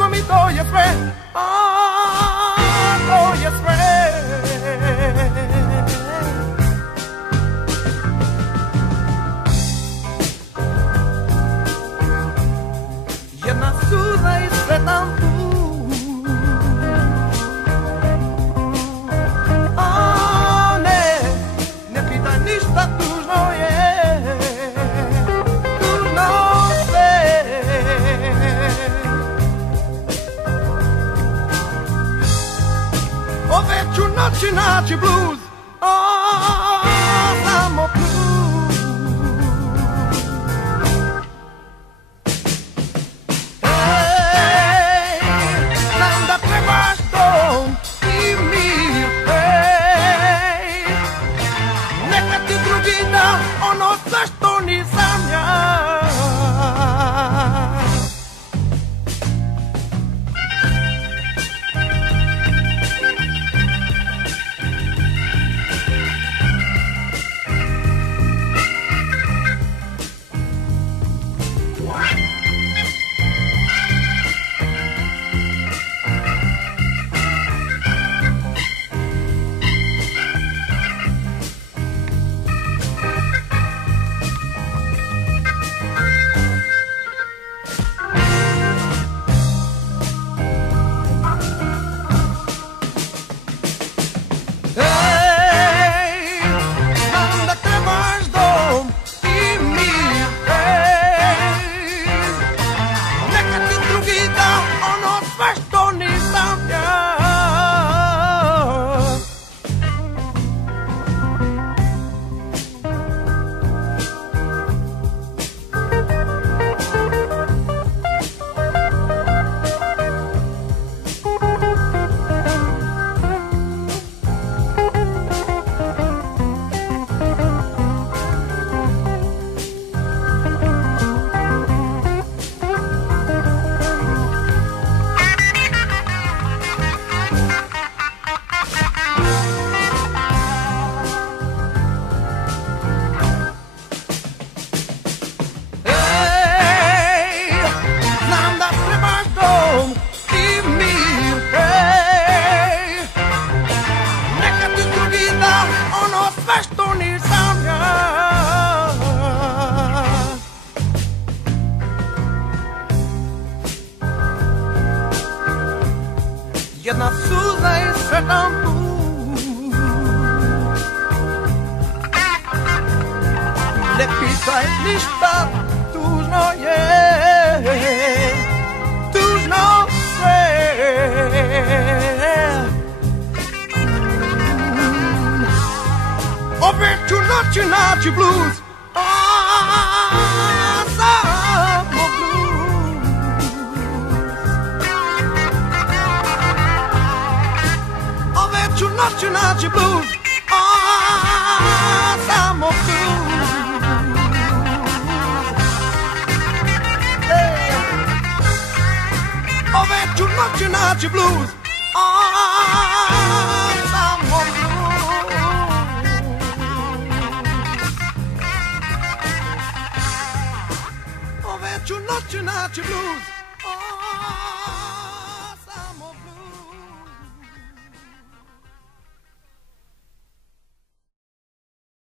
drago mi to je sve, to je sve. Jedna suza i sretan put, ne pitaj ništa, tužno je, tužno sve. Ove ću noći naći bluz, samo bluz. Znam da trebaš dom i mir, neka ti drugi da ono za što nisam ja. Jedna suza i sretan put, ne pitaj ništa, tužno je, tužno sve. Opet ću noći naći bluz, samo bluz. Opet ću noći naći bluz, samo bluz. Opet ću noći naći bluz, samo bluz. Ove ću noći naći bluz.